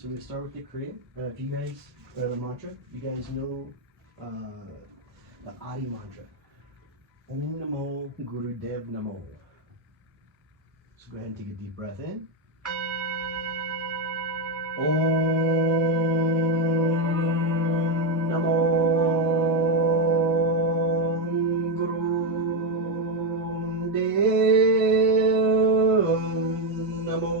So we're going to start with the Kriya. If you guys, the mantra, you guys know the Adi mantra. Om Namo Gurudev Namo. So go ahead and take a deep breath in. Om Namo Gurudev Namo.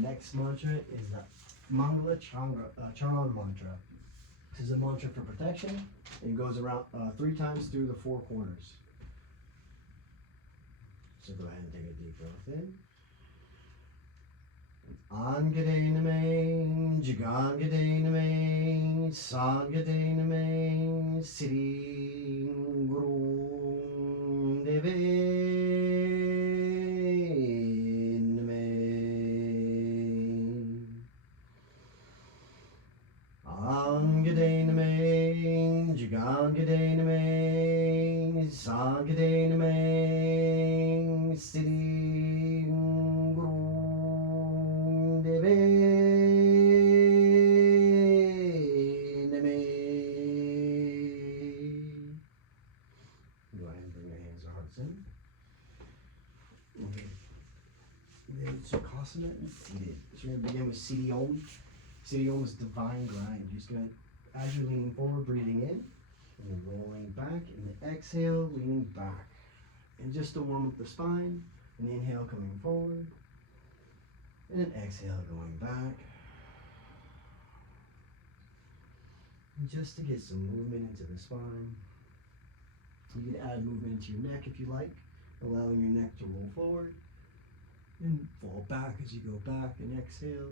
Next mantra is the Mangala Charan mantra. This is a mantra for protection. It goes around 3 times through the 4 corners. So go ahead and take a deep breath in. Angade name, Jagangade name, Sangade name, Sri Guru Deve. Jagangade name, Sangade name, Sri Guru Deve name. Go ahead and bring your hands and hearts in. Okay. Then Sukhasana and seated. So we're going to begin with Siddhi Om. Siddhi Om is divine grind. You're just going to, as you're leaning forward, breathing in, and then rolling back, and the exhale, leaning back. And just to warm up the spine, an inhale coming forward, and an exhale going back. And just to get some movement into the spine. You can add movement into your neck if you like, allowing your neck to roll forward, and fall back as you go back, and exhale.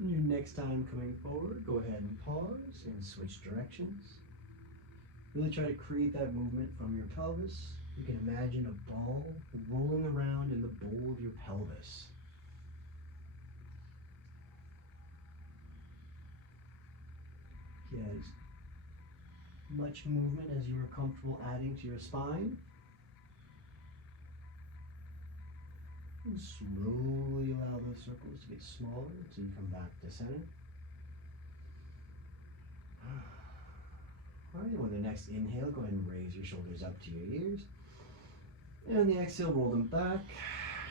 Your next time coming forward, go ahead and pause and switch directions. Really try to create that movement from your pelvis. You can imagine a ball rolling around in the bowl of your pelvis. Get as much movement as you are comfortable adding to your spine. And slowly allow those circles to get smaller until you come back to center. Alright, and with the next inhale, go ahead and raise your shoulders up to your ears. And on the exhale, roll them back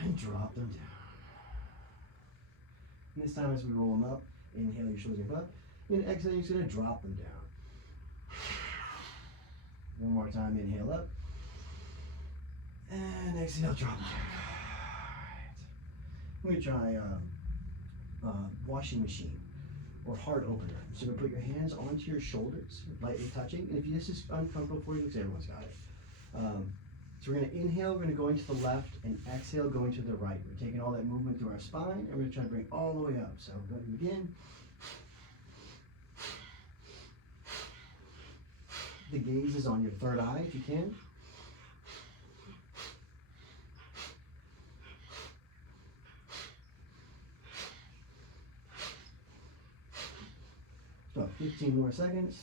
and drop them down. And this time as we roll them up, inhale your shoulders up. And exhale, you're just going to drop them down. One more time, inhale up. And exhale, drop them down. We're going to try washing machine or heart opener. So you're going to put your hands onto your shoulders, lightly touching. And if this is uncomfortable for you, because everyone's got it. So we're going to inhale, we're going to go into the left, and exhale, going to the right. We're taking all that movement through our spine, and we're going to try to bring it all the way up. So go ahead and begin. The gaze is on your third eye if you can. About 15 more seconds.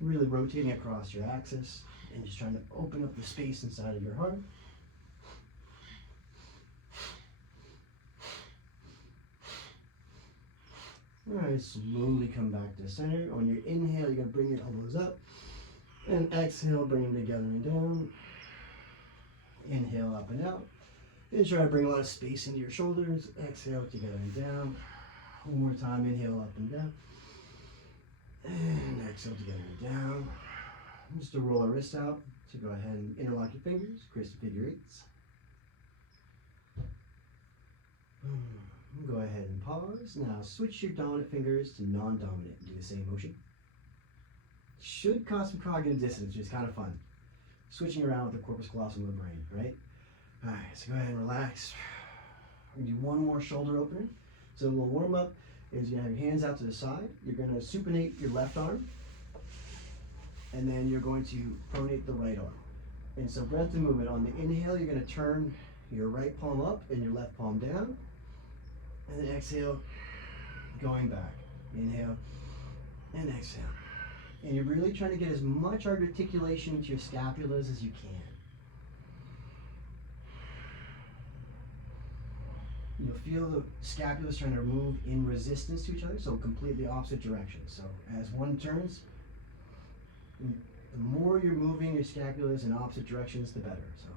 Really rotating across your axis and just trying to open up the space inside of your heart. Alright, slowly come back to center. On your inhale, you're going to bring your elbows up. And exhale, bring them together and down. Inhale up and out. And try to bring a lot of space into your shoulders. Exhale, together and down. One more time, inhale up and down. And exhale together and down. Just to roll our wrists out. So go ahead and interlock your fingers, create some figure eights. Go ahead and pause. Now switch your dominant fingers to non-dominant. Do the same motion. Should cause some cognitive dissonance, which is kind of fun. Switching around with the corpus callosum of the brain, right? Alright, so go ahead and relax. We're going to do one more shoulder opener. So we'll warm up is you're going to have your hands out to the side. You're going to supinate your left arm. And then you're going to pronate the right arm. And so breath and movement. On the inhale, you're going to turn your right palm up and your left palm down. And then exhale, going back. Inhale and exhale. And you're really trying to get as much articulation to your scapulas as you can. You'll feel the scapulas trying to move in resistance to each other, so completely opposite directions. So as one turns, the more you're moving your scapulas in opposite directions, the better. So.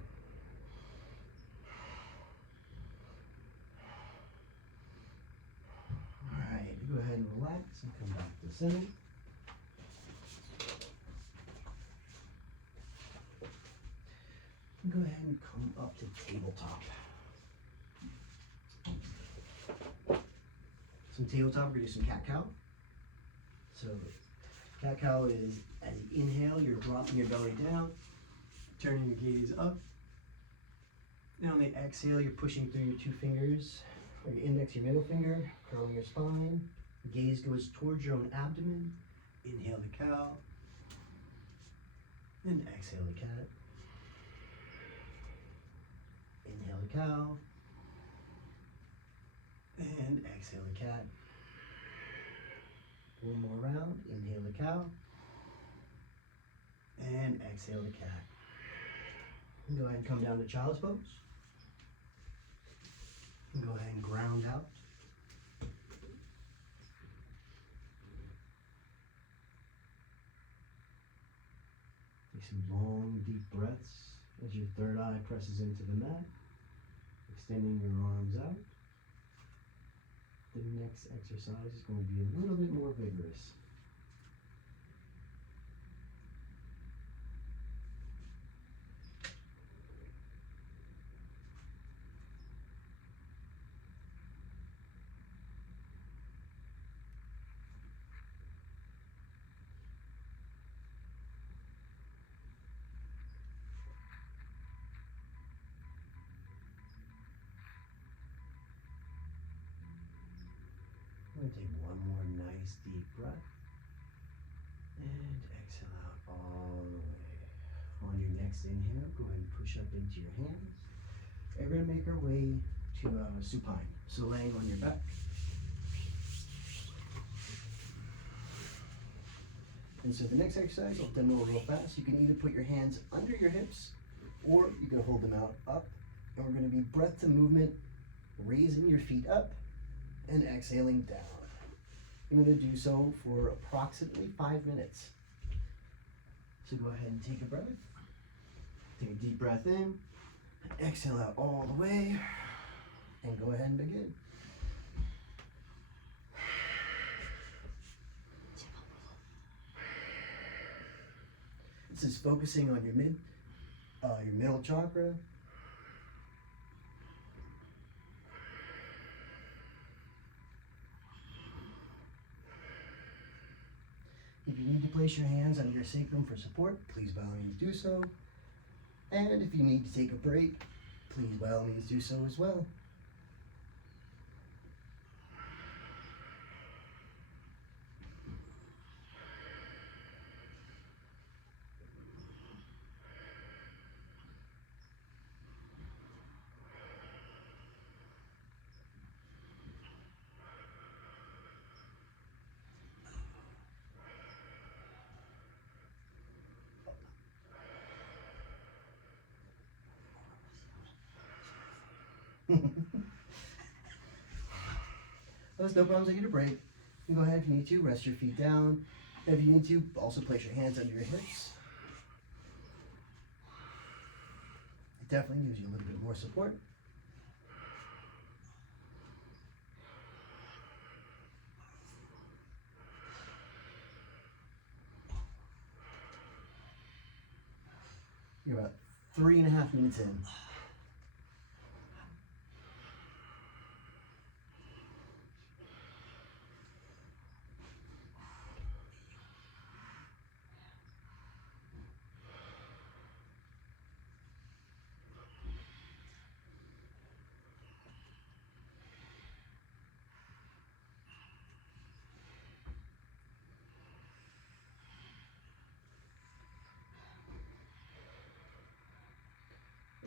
All right, go ahead and relax and come back to center. Go ahead and come up to tabletop. Some tabletop, we're going to do some cat-cow. So cat-cow is, as you inhale, you're dropping your belly down, turning your gaze up. Now on the exhale, you're pushing through your two fingers, or your index, your middle finger, curling your spine. Gaze goes towards your own abdomen. Inhale the cow, and exhale the cat. Inhale the cow, and exhale the cat. One more round. Inhale the cow, and exhale the cat. And go ahead and come down to child's pose. And go ahead and ground out. Take some long, deep breaths as your third eye presses into the mat. Extending your arms out. The next exercise is going to be a little bit more vigorous. I'm going to take one more nice deep breath and exhale out all the way. On your next inhale, go ahead and push up into your hands. And we're going to make our way to supine. So laying on your back. And so the next exercise, I'll demo real fast. You can either put your hands under your hips or you can hold them out up. And we're going to be breath to movement, raising your feet up and exhaling down. I'm going to do so for approximately 5 minutes. So go ahead and take a breath. Take a deep breath in. Exhale out all the way. And go ahead and begin. This is focusing on your middle chakra. If you need to place your hands on your sacrum for support, please by all means do so. And if you need to take a break, please by all means do so as well. There's no problem taking a break. You can go ahead if you need to, rest your feet down. If you need to, also place your hands under your hips. It definitely gives you a little bit more support. You're about 3.5 minutes in.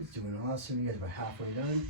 It's doing awesome. You guys are about halfway done.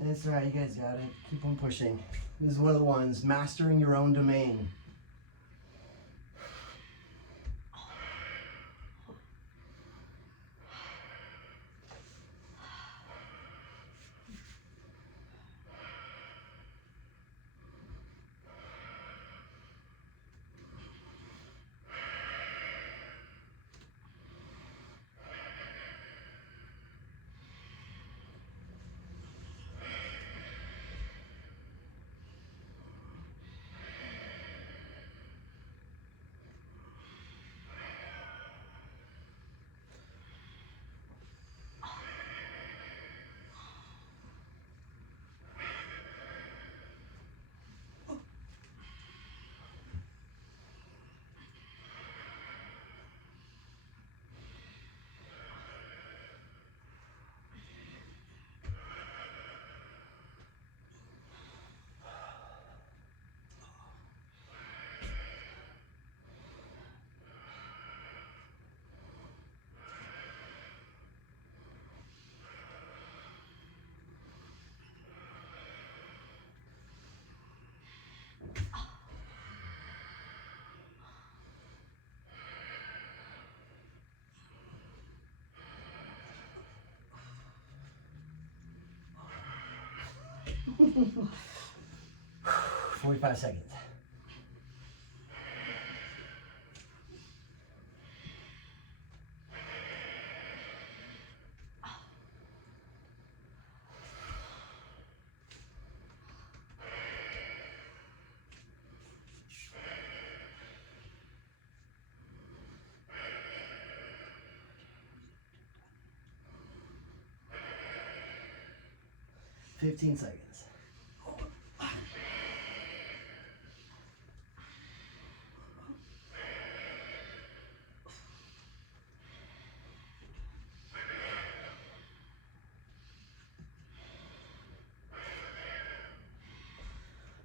It's alright, you guys got it. Keep on pushing. This is one of the ones, mastering your own domain. Whew. 45 seconds. Fifteen seconds.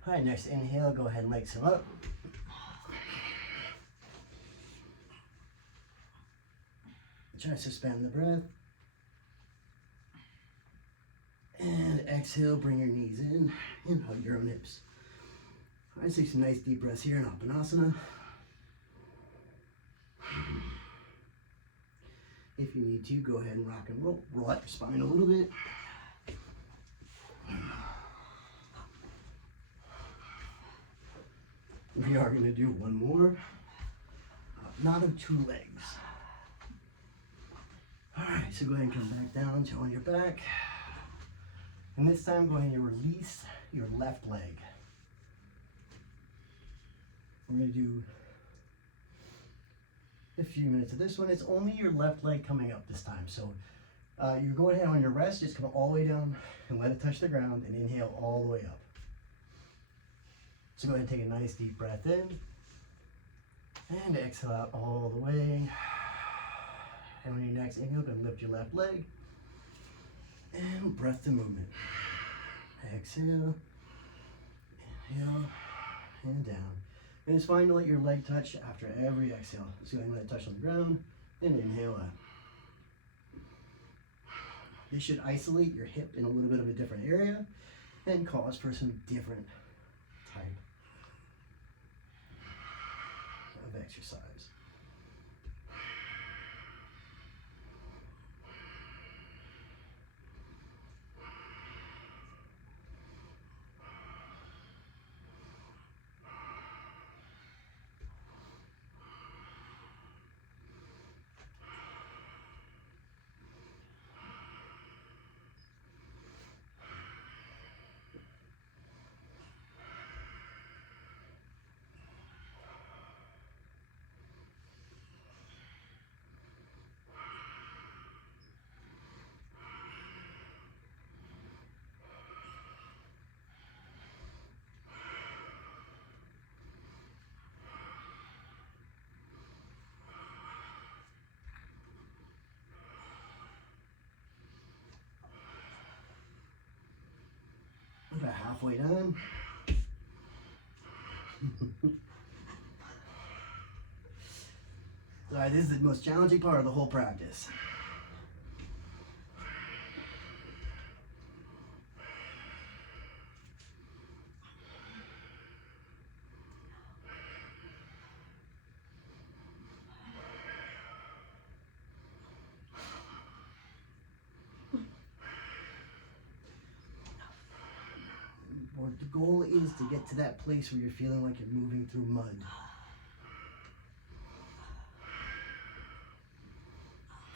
All right, next inhale, go ahead and legs them up. Try to suspend the breath. And exhale, bring your knees in and hug your own hips. All right, take some nice deep breaths here in Uttanasana. If you need to, go ahead and rock and roll out your spine a little bit. We are going to do one more, not of two legs. All right, so go ahead and come back down to on your back. And this time, go ahead and release your left leg. We're going to do a few minutes of this one. It's only your left leg coming up this time. So you're going ahead on your rest, just come all the way down and let it touch the ground and inhale all the way up. So go ahead and take a nice deep breath in and exhale out all the way. And on your next inhale, go and lift your left leg and breath to movement. Exhale, inhale, and down. And it's fine to let your leg touch after every exhale. So go ahead and let it touch on the ground and inhale out. This should isolate your hip in a little bit of a different area and cause for some different type of exercise. About halfway done. Alright, this is the most challenging part of the whole practice. The goal is to get to that place where you're feeling like you're moving through mud.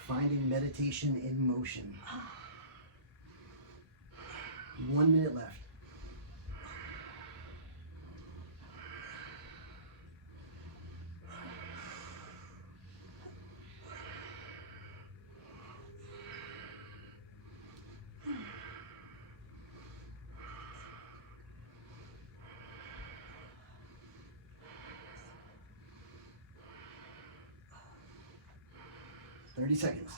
Finding meditation in motion. 1 minute left. Thirty seconds.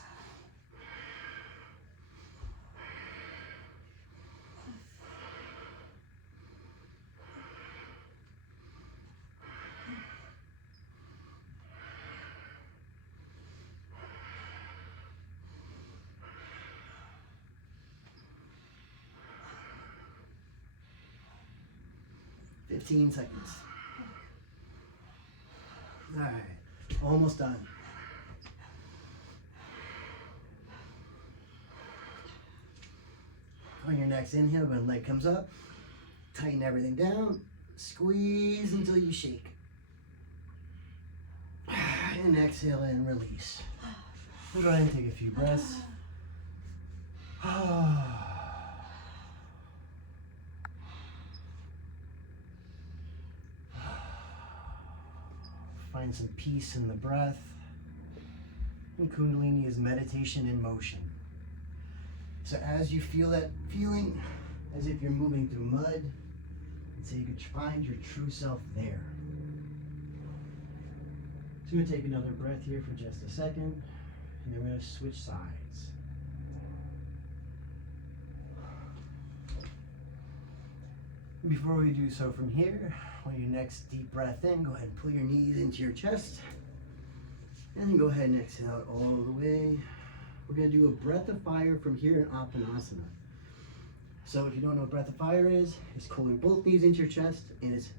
Fifteen seconds. All right, almost done. On your next inhale, when leg comes up, tighten everything down, squeeze until you shake. And exhale and release. We'll go ahead and take a few breaths. Find some peace in the breath. And Kundalini is meditation in motion. So as you feel that feeling, as if you're moving through mud, and so you can find your true self there. So I'm going to take another breath here for just a second, and then we're going to switch sides. Before we do so from here, on your next deep breath in, go ahead and pull your knees into your chest, and then go ahead and exhale out all the way. We're going to do a breath of fire from here in Apanasana. So if you don't know what breath of fire is, it's pulling both knees into your chest, and it's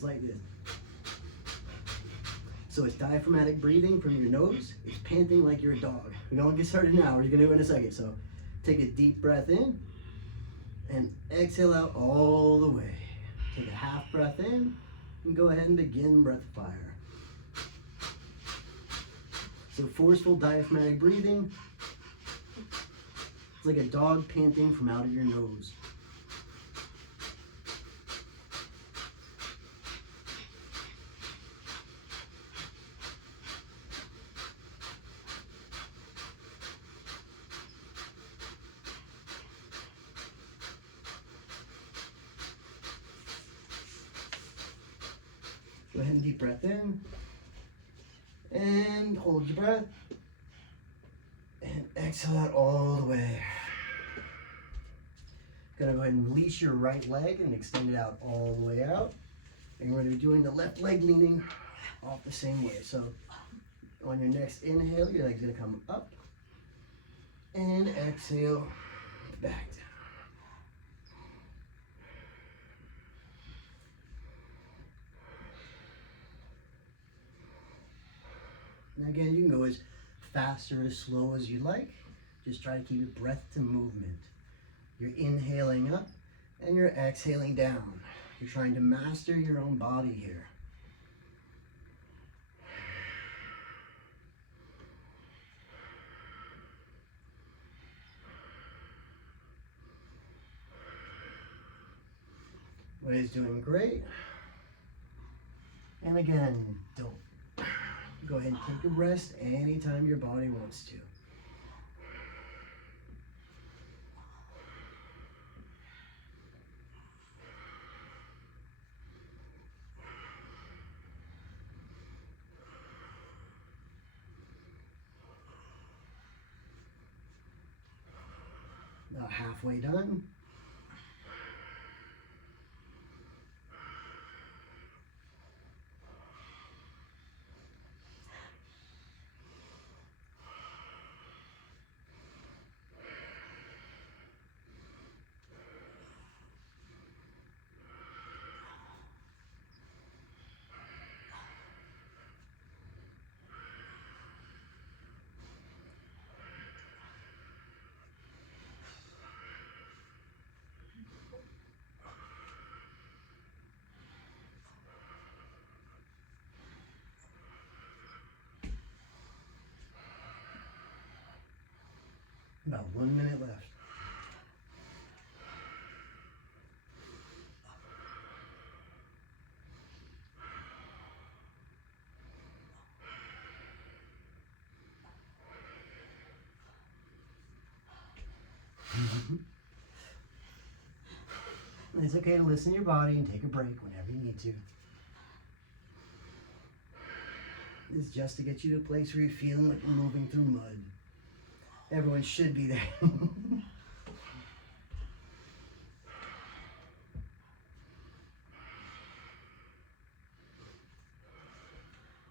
like this. So it's diaphragmatic breathing from your nose. It's panting like you're a dog. We don't get started now. We're going to do it in a second. So take a deep breath in, and exhale out all the way. Take a half breath in, and go ahead and begin breath of fire. So forceful diaphragmatic breathing. It's like a dog panting from out of your nose. Go ahead and deep breath in. And hold your breath. And exhale out all the way. Gonna go ahead and release your right leg and extend it out all the way out. And we're gonna be doing the left leg leaning off the same way. So on your next inhale, your leg's gonna come up. And exhale, back down. And again, you can go as fast or as slow as you like. Just try to keep your breath to movement. You're inhaling up and you're exhaling down. You're trying to master your own body here. Body's doing great. And again, don't go ahead and take a rest anytime your body wants to. About halfway done. About 1 minute left. And it's okay to listen to your body and take a break whenever you need to. It's just to get you to a place where you're feeling like you're moving through mud. Everyone should be there.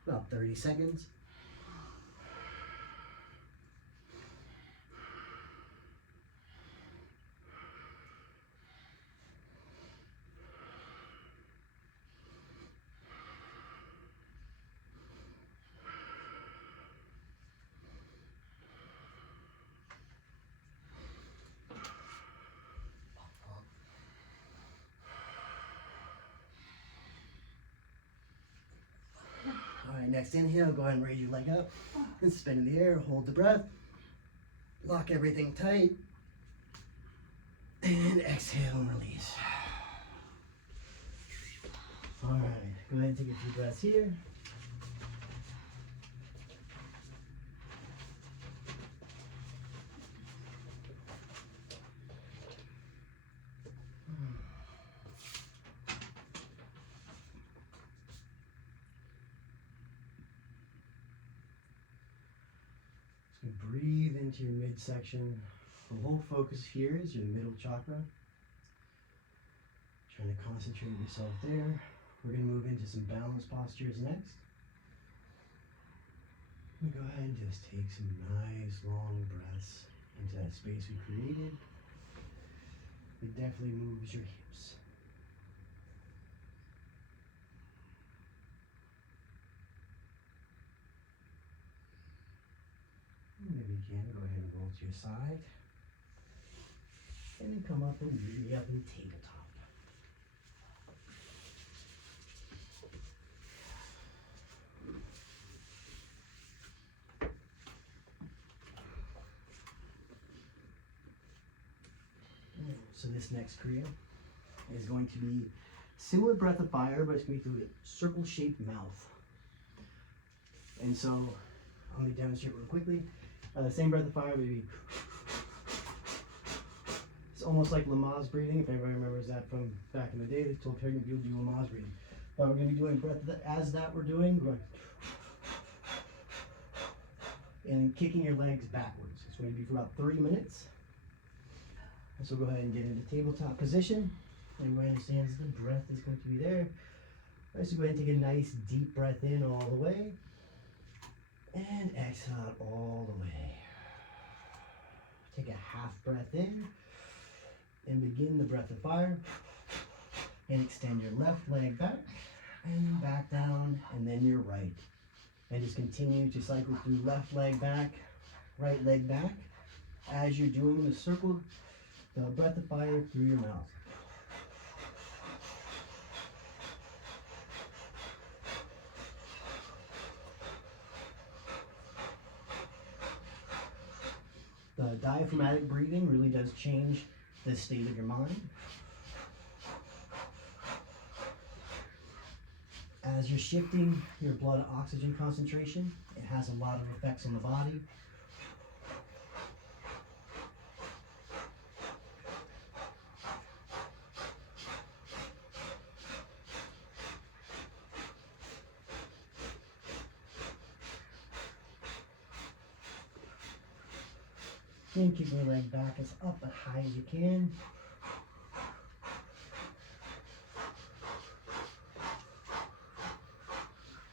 About 30 seconds. All right, next inhale, go ahead and raise your leg up and spin in the air, hold the breath, lock everything tight, and exhale and release. All right, go ahead and take a few breaths here. So breathe into your midsection. The whole focus here is your middle chakra. Trying to concentrate yourself there. We're going to move into some balance postures next. We go ahead and just take some nice long breaths into that space we created. It definitely moves your hips. Maybe you can go ahead and roll to your side. And then come up and really up in tabletop. So this next Kriya is going to be similar breath of fire, but it's going to be through a circle-shaped mouth. And so I'm going to demonstrate real quickly. Same breath of fire would be, it's almost like Lamaze breathing. If everybody remembers that from back in the day, they told pregnant people to do Lamaze breathing. But we're going to be doing breath as that we're doing, we're going and kicking your legs backwards. It's going to be for about 30 minutes. So go ahead and get into tabletop position. Everybody understands the breath is going to be there. All right, so go ahead and take a nice deep breath in all the way. And exhale out all the way. Take a half breath in and begin the breath of fire. And extend your left leg back and back down, and then your right. And just continue to cycle through left leg back, right leg back, as you're doing the circle, the breath of fire through your mouth. The diaphragmatic breathing really does change the state of your mind. As you're shifting your blood oxygen concentration, it has a lot of effects on the body. And keep your leg back as up as high as you can.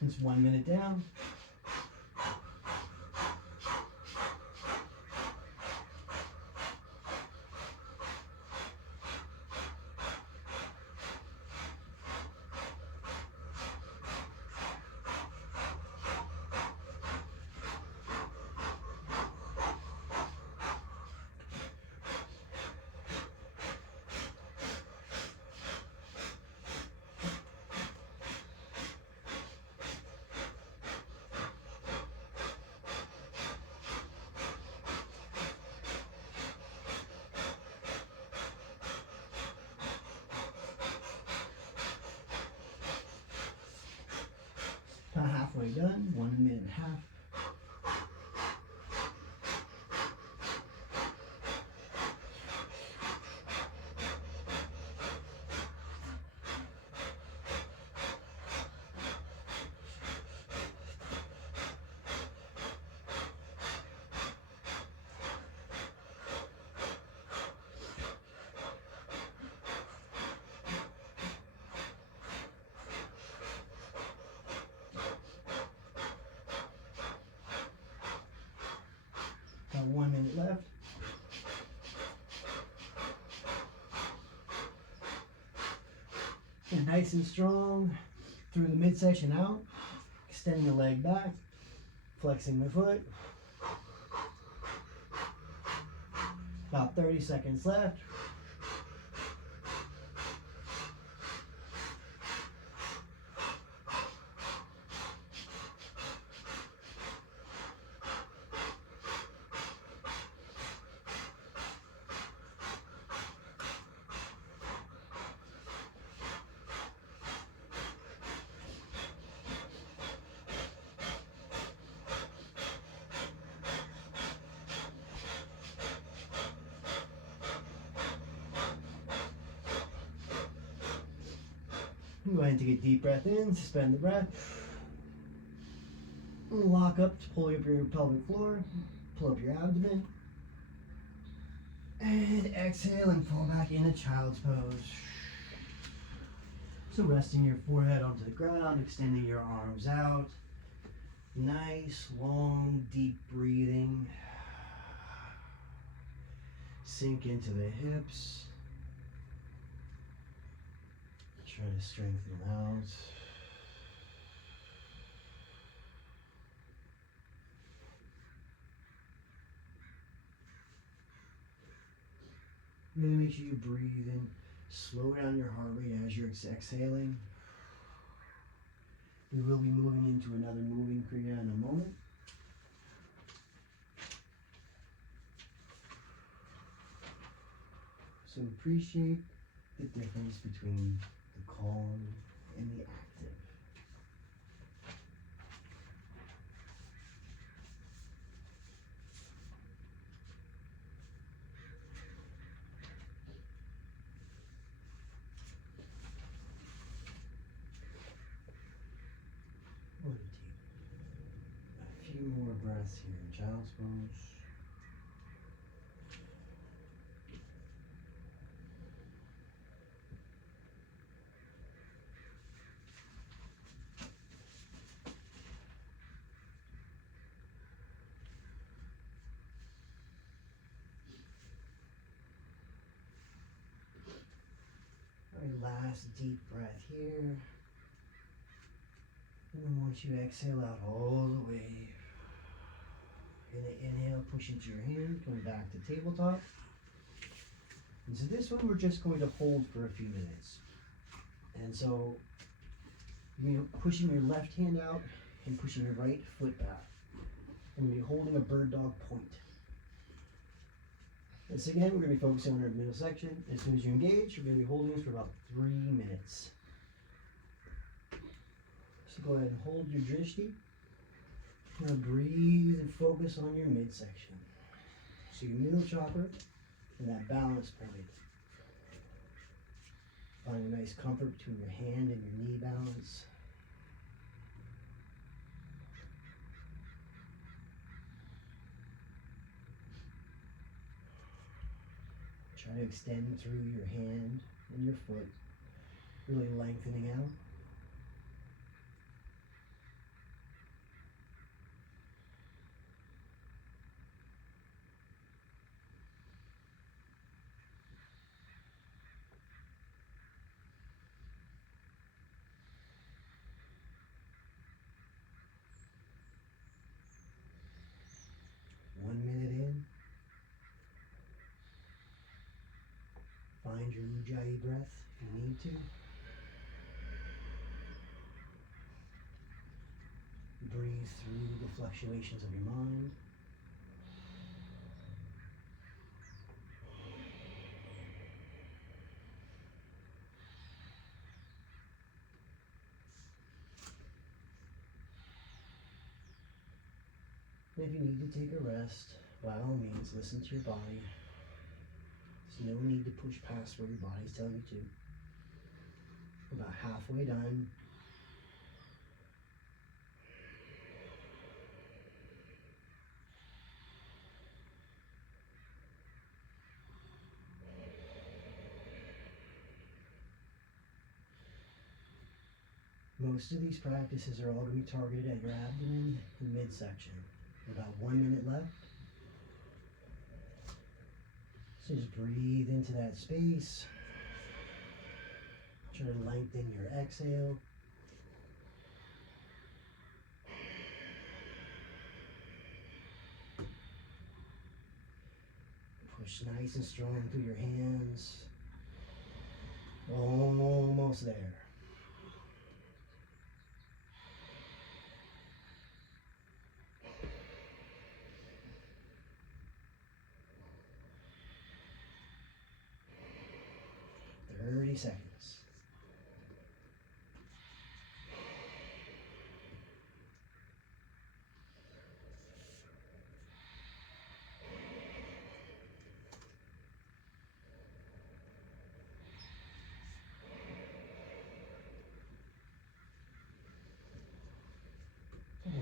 It's 1 minute down. About halfway done, 1 minute and a half. About 1 minute left. And nice and strong through the midsection out. Extending the leg back, flexing the foot. About 30 seconds left. Go ahead and take a deep breath in, suspend the breath. Lock up to pull up your pelvic floor, pull up your abdomen. And exhale and fall back into child's pose. So resting your forehead onto the ground, extending your arms out. Nice, long, deep breathing. Sink into the hips. Try to strengthen them out. Really make sure you breathe in. Slow down your heart rate as you're exhaling. We will be moving into another moving kriya in a moment. So appreciate the difference between the calm and the active. A few more breaths here in child's pose. last deep breath here. And then once you exhale out all the way, gonna inhale, push into your hand, coming back to tabletop. And so this one we're just going to hold for a few minutes. And so you're pushing your left hand out and pushing your right foot back. And we're holding a bird dog point. And so again, we're going to be focusing on our middle section. As soon as you engage, you're going to be holding this for about 3 minutes. So go ahead and hold your drishti. Now breathe and focus on your midsection. So your middle chakra and that balance point. Find a nice comfort between your hand and your knee balance. Try to extend through your hand and your foot, really lengthening out. Find your Ujjayi breath if you need to. Breathe through the fluctuations of your mind. And if you need to take a rest, by all means, listen to your body. There's no need to push past where your body's telling you to. We're about halfway done. Most of these practices are all going to be targeted at your abdomen and midsection. About 1 minute left. So just breathe into that space. Try to lengthen your exhale. Push nice and strong through your hands. Almost there. Seconds.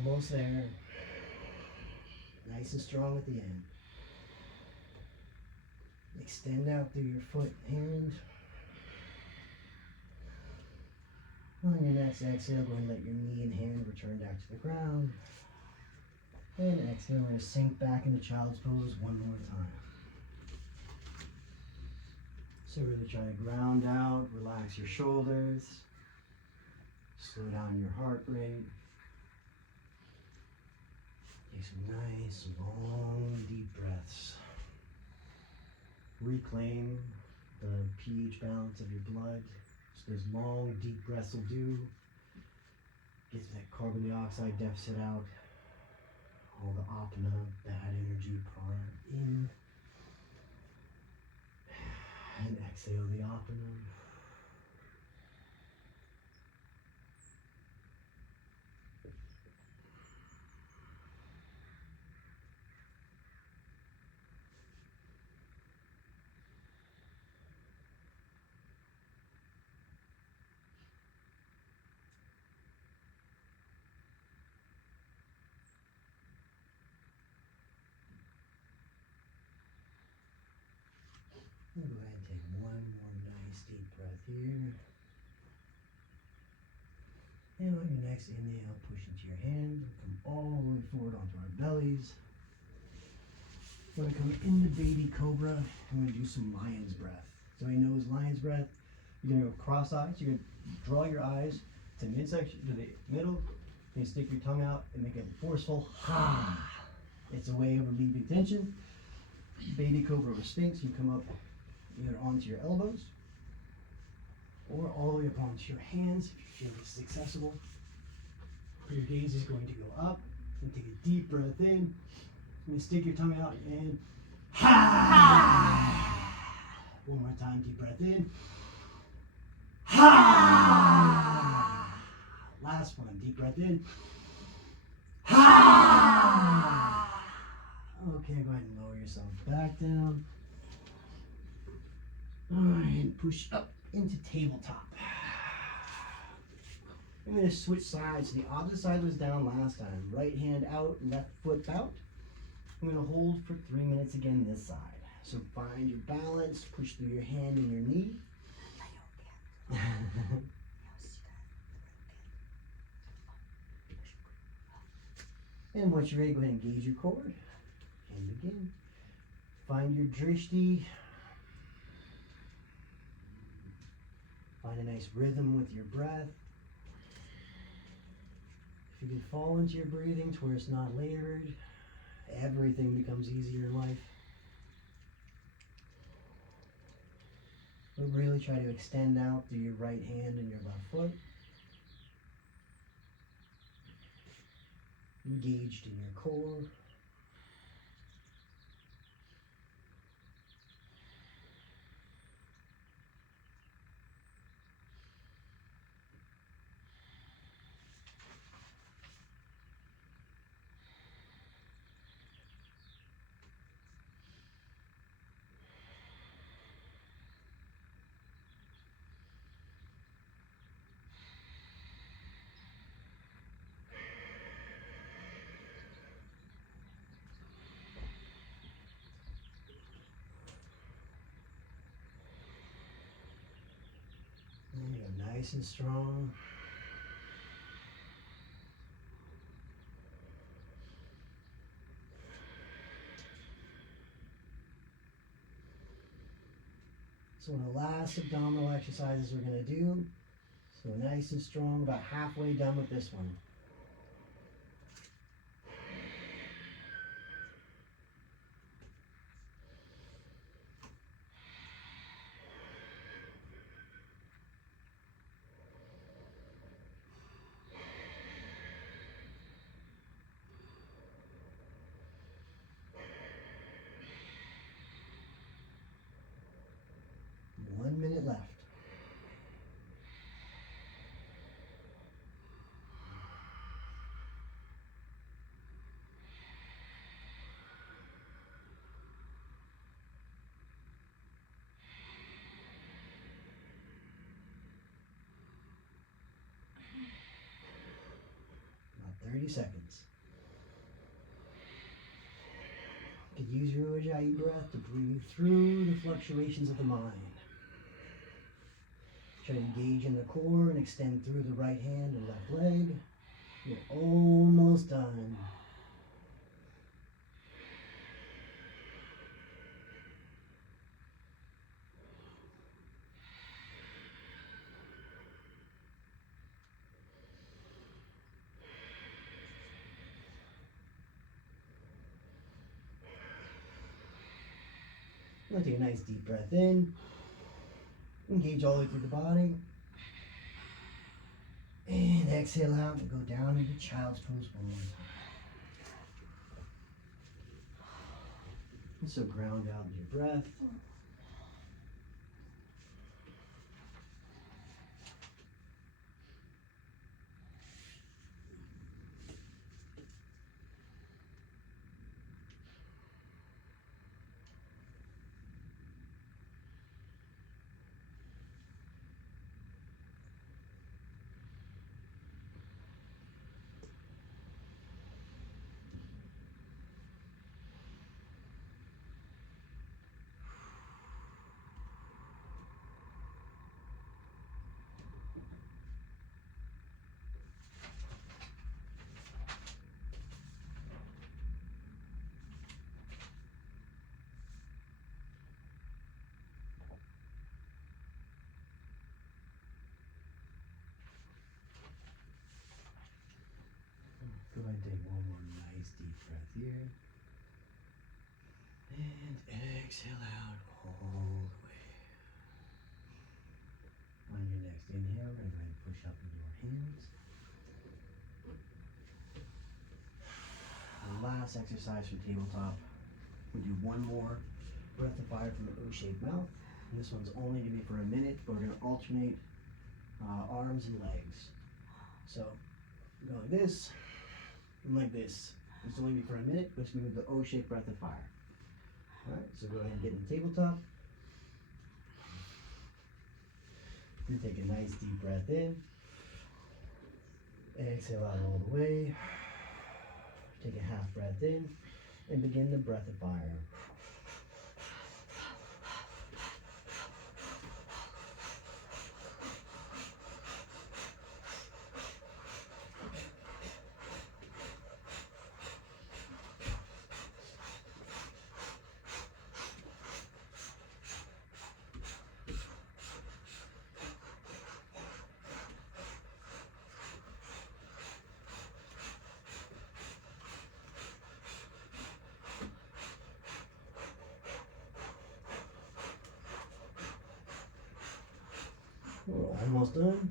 Almost there. Nice and strong at the end. Extend out through your foot and hand. On your next exhale, go ahead and let your knee and hand return back to the ground. And exhale, we're going to sink back into child's pose one more time. So really try to ground out, relax your shoulders, slow down your heart rate. Take some nice, long, deep breaths. Reclaim the pH balance of your blood. So those long, deep breaths will do. Gets that carbon dioxide deficit out. All the apana, bad energy, prana in. And exhale the apana. Go ahead and take one more nice deep breath here. And on your next inhale, push into your hand. Come all the way forward onto our bellies. We're going to come into baby cobra. I'm going to do some lion's breath. So I know it's lion's breath. You're gonna go cross-eyed. You're gonna draw your eyes to midsection, to the middle. You stick your tongue out and make a forceful ha. It's a way of relieving tension. Baby cobra or sphinx, you come up either onto your elbows or all the way up onto your hands if you feel this is accessible. Your gaze is going to go up and take a deep breath in. And stick your tongue out and ha. One more time, deep breath in. Ha. Last one, deep breath in. Ha. Okay, go ahead and lower yourself back down. Alright, and push up into tabletop. I'm going to switch sides. The opposite side was down last time. Right hand out, left foot out. I'm going to hold for 3 minutes again this side. So find your balance, push through your hand and your knee. And once you're ready, go ahead and engage your core and begin. Find your drishti. Find a nice rhythm with your breath. If you can fall into your breathing to where it's not labored, everything becomes easier in life. But really try to extend out through your right hand and your left foot. Engaged in your core. And you go nice and strong. So one of the last abdominal exercises we're going to do. So nice and strong, about halfway done with this one. One minute left. About 30 seconds. You can use your Ujjayi breath to breathe through the fluctuations of the mind. Try to engage in the core and extend through the right hand and left leg. You're almost done. I'm going to take a nice deep breath in. Engage all the way through the body. And exhale out and go down into child's pose one more time. And so ground out in your breath. take one more nice deep breath here. And exhale out all the way. On your next inhale, we're going to go ahead and push up into our hands. The last exercise for tabletop, we do one more breath of fire from the O-shaped mouth. And this one's only going to be for a minute, but we're going to alternate arms and legs. So, go like this, and like this. It's only be for a minute, but it's going to be the O-shaped breath of fire. Alright, so go ahead and get in the tabletop. You take a nice deep breath in. Exhale out all the way. Take a half breath in and begin the breath of fire. We're almost done.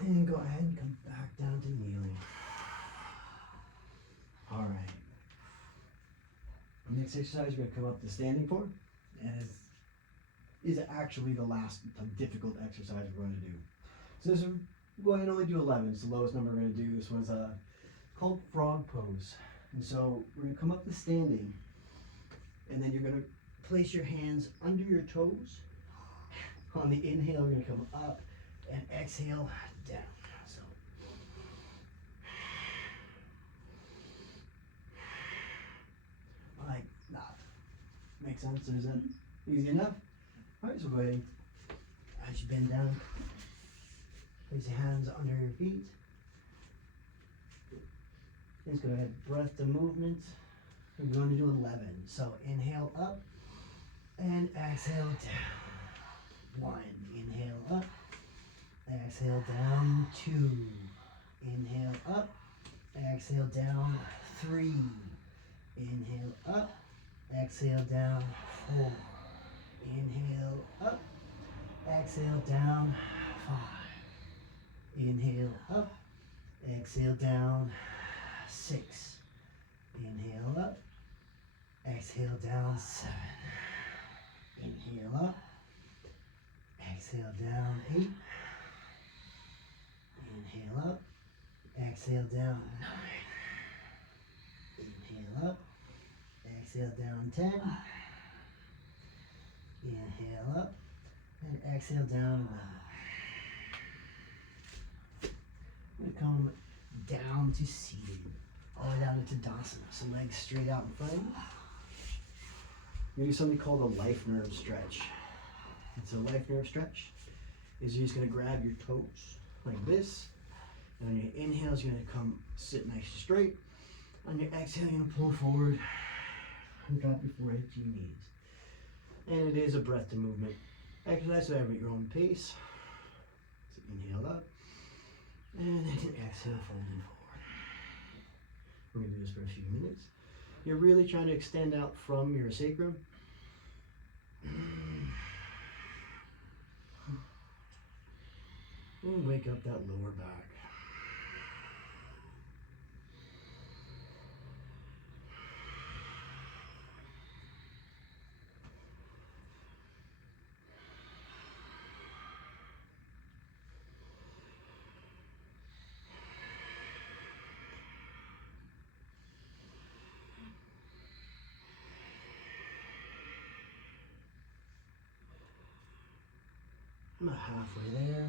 And go ahead and come back down to kneeling. All right. Next exercise we're going to come up to standing for, and is actually the last difficult exercise we're going to do. So this one, we'll go ahead and only do 11. It's the lowest number we're going to do. This one's called frog pose. And so we're going to come up to standing, and then you're going to place your hands under your toes. On the inhale, we're going to come up, and exhale down. So. Like that. Makes sense? Is that easy enough? Alright, so go ahead. As you bend down, place your hands under your feet. Just go ahead, breath to movement. We're going to do 11. So inhale up and exhale down. 1. Inhale up. Exhale down. 2. Inhale up. Exhale down. 3. Inhale up, exhale down, 4. Inhale up, exhale down, 5. Inhale up, exhale down, 6. Inhale up, exhale down, 7. Inhale up, exhale down, 8. Inhale up, exhale down, 9. Inhale up, exhale down, 10. Inhale up, and exhale down, 11. We're going to come down to seated, all the way down to Tadasana. So legs straight out in front of you. You're going to do something called a life nerve stretch. It's a life nerve stretch. Is you're just going to grab your toes like this, and on your inhale, you're going to come sit nice and straight. On your exhale, you're going to pull forward and drop your forehead to your knees. And it is a breath to movement exercise, so have it at your own pace. So inhale up, and then exhale, folding forward. We're going to do this for a few minutes. You're really trying to extend out from your sacrum. And wake up that lower back. I'm about halfway there.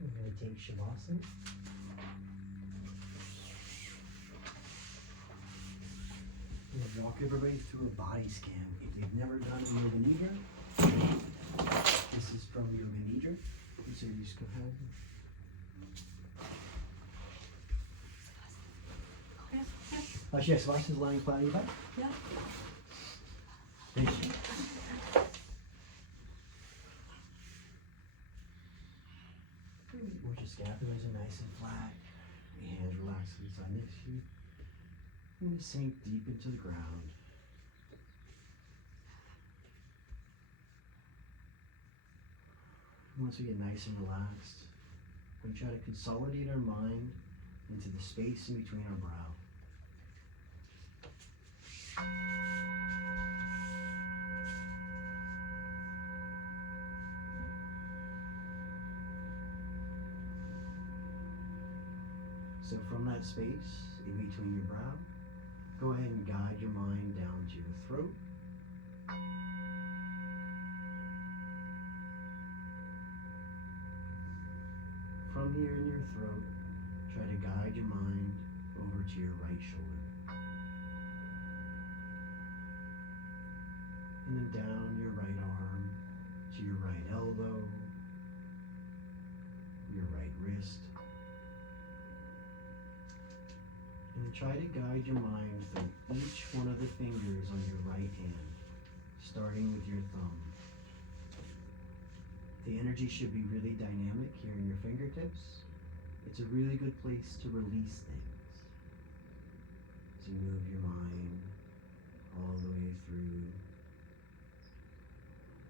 We're going to take Shavasana. I'm gonna walk everybody through a body scan. If they've never done a Yoga Nidra, this is from Yoga Nidra. So you just go ahead. Yes. Shavasana is lying flat on your back. Yeah. Thank you. Once your scapulars are nice and flat, your hands relax inside next to you. I'm gonna sink deep into the ground. Once we get nice and relaxed, we try to consolidate our mind into the space in between our brow. So from that space in between your brow, go ahead and guide your mind down to your throat. From here in your throat, try to guide your mind over to your right shoulder. And then down your right arm to your right elbow, your right wrist. And then try to guide your mind through each one of the fingers on your right hand, starting with your thumb. The energy should be really dynamic here in your fingertips. It's a really good place to release things. So you move your mind all the way through.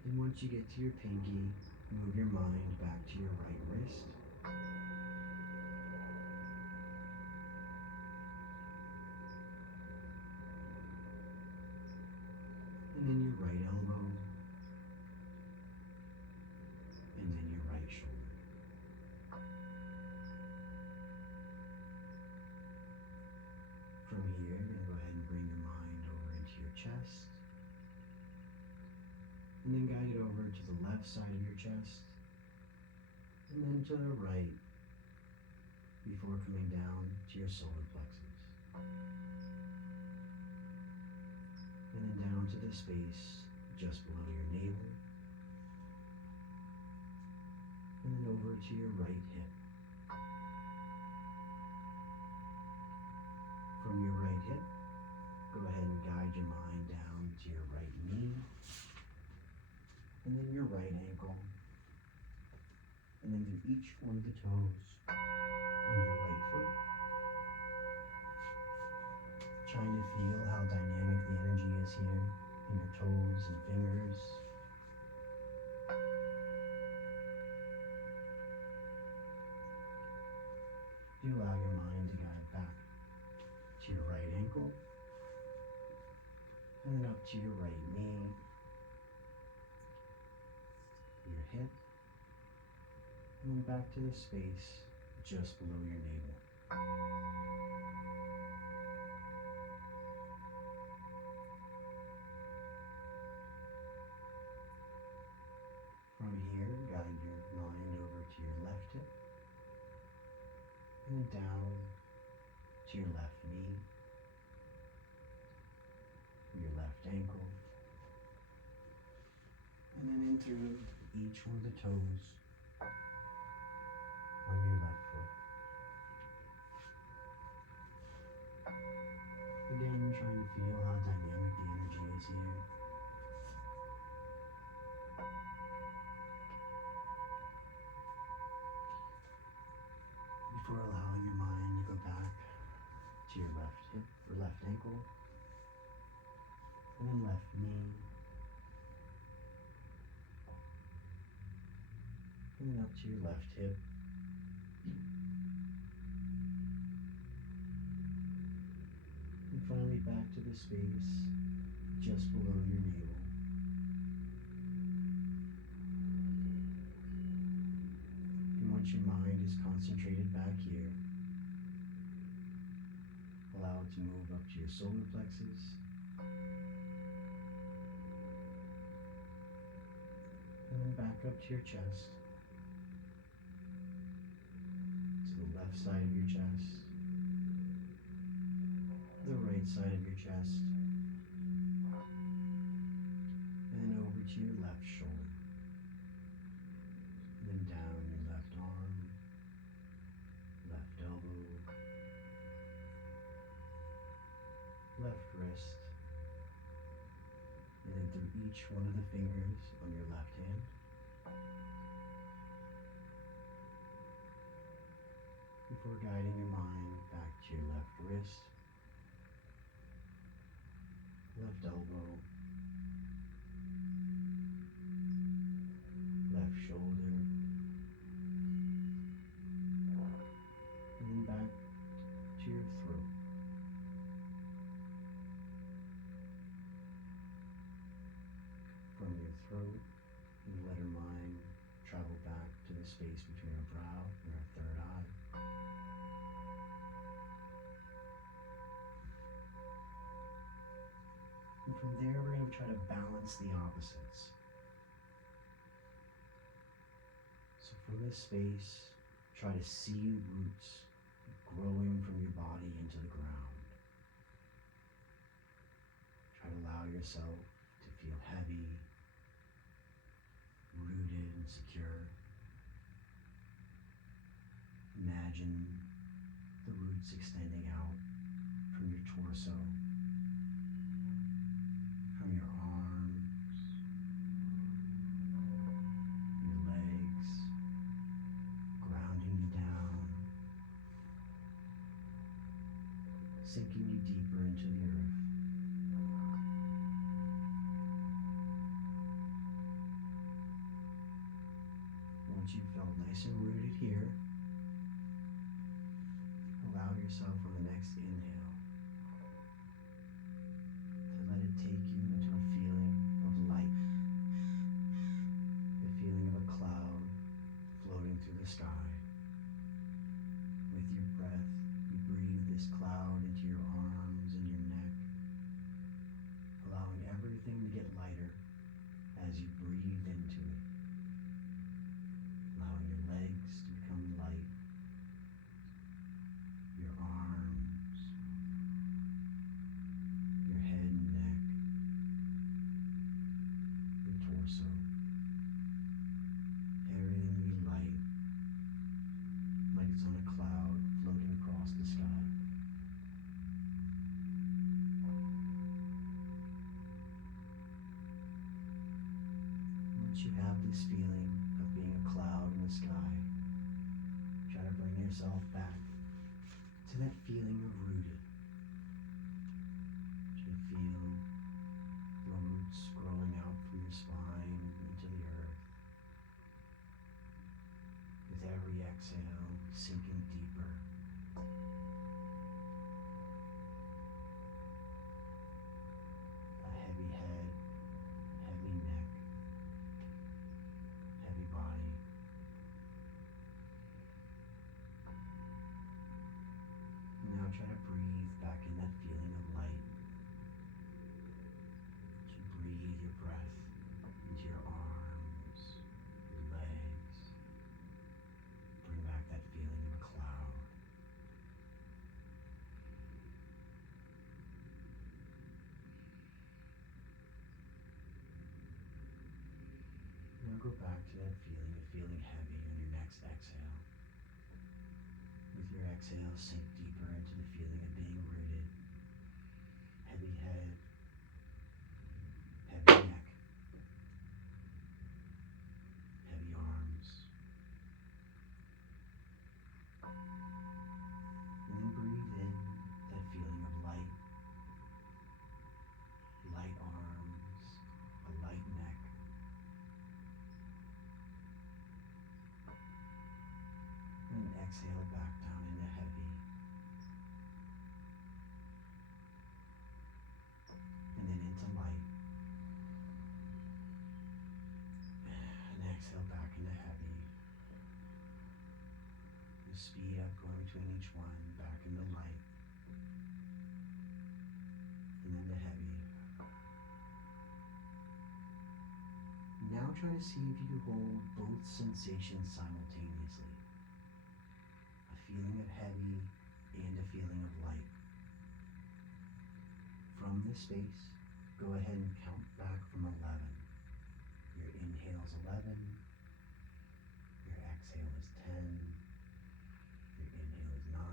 And once you get to your pinky, move your mind back to your right wrist. And then your right elbow. And then your right shoulder. From here, you're going to go ahead and bring your mind over into your chest. And then guide it over to the left side of your chest. And then to the right before coming down to your solar plexus. And then down to the space just below your navel. And then over to your right hip. From your right hip, go ahead and guide your mind down to your right knee. And then your right ankle. And then through each one of the toes on your right foot. Trying to feel how dynamic the energy is here in your toes and fingers. You allow your mind to guide back to your right ankle, and then up to your right knee, your hip, and then back to the space just below your navel. From here, guide your mind over to your left hip, and then down to your left knee, your left ankle, and then in through each one of the toes on your left foot. Again, trying to feel how dynamic the energy is here. Before allowing your mind to go back to your left hip or left ankle, and then left knee, and then up to your left hip, and finally back to the space just below your navel. And once your mind is concentrated back here, allow it to move up to your solar plexus, and then back up to your chest, side of your chest, the right side of your chest, and then over to your left shoulder, and then down your left arm, left elbow, left wrist, and then through each one of the fingers on your left hand. Before guiding your mind back to your left wrist, left elbow, left shoulder, and then back to your throat. From your throat, you let our mind travel back to the space between our brow and our third eye. And from there, we're going to try to balance the opposites. So from this space, try to see roots growing from your body into the ground. Try to allow yourself to feel heavy, rooted and secure. Imagine the roots extending out from your torso, from your arms, your legs, grounding you down, sinking you deeper into the earth. Once you've felt nice and rooted here, allow yourself on the next inhale to let it take you into a feeling of light, the feeling of a cloud floating through the sky. With your breath, you breathe this cloud into your arms and your neck, allowing everything to get lighter as you breathe into it, allowing your legs to become light, your arms, your head and neck, your torso, everything be light, like it's on a cloud floating across the sky. Once you have this feeling of being a cloud in the sky, try to bring yourself back to that feeling of rooted. Try to feel the roots growing out from your spine into the earth. With every exhale, sinking deeper. A heavy head, heavy neck, heavy body. Now try to breathe back in that feeling of light. To breathe your breath into your arms, your legs. Bring back that feeling of a cloud. Now go back to that feeling of feeling heavy on your next exhale. With your exhale, sink deeper into the feeling of being rooted. Heavy head, heavy neck, heavy arms. And then breathe in that feeling of light, light arms, a light neck. And then exhale back down into heavy. And then into light. And exhale back into heavy. You speed up going between each one, back into light. And then to heavy. Now try to see if you can hold both sensations simultaneously. A feeling of heavy and a feeling of light. From this space, go ahead and count back from 11. Your inhale is 11. Your exhale is 10. Your inhale is 9.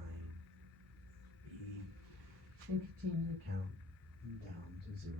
8. And continue to count down to 0.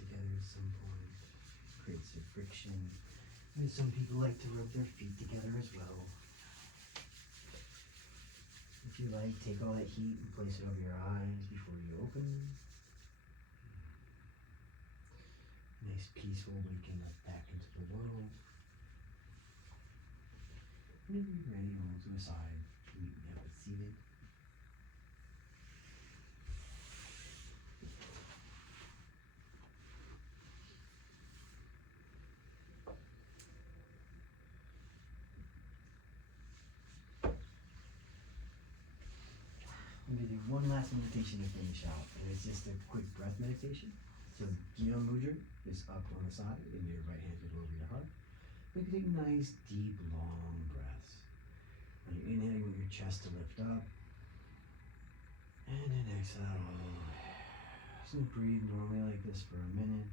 together at some point. Creates some friction. And some people like to rub their feet together as well. If you like, take all that heat and place it over your eyes before you open them. Nice peaceful waking up back into the world. And if you're ready, roll to the side. Meet me up seated. I'm going to do one last meditation to finish out, and it's just a quick breath meditation. So, Gyan Mudra is up on the side, and your right hand is over your heart. Maybe take nice, deep, long breaths. When you're inhaling, you want your chest to lift up, and then exhale. So breathe normally like this for a minute.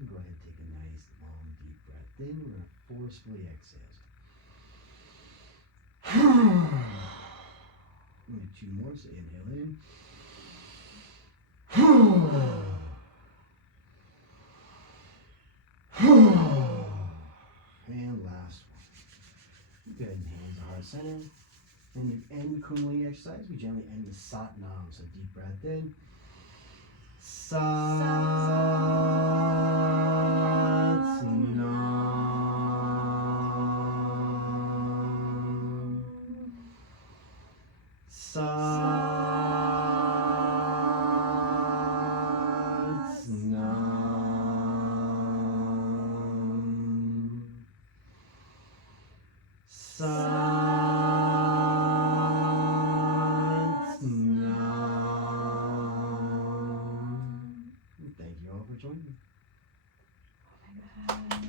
And go ahead and take a nice, long, deep breath in. We're going to forcefully exhale. Only two more, so inhale in. And last one. Go ahead and hands to heart center. And you end Kundalini exercise. We generally end with Sat Nam. So deep breath in. Sat Nam. Sat Nam. Sat Nam. Thank you all for joining me. Oh my God.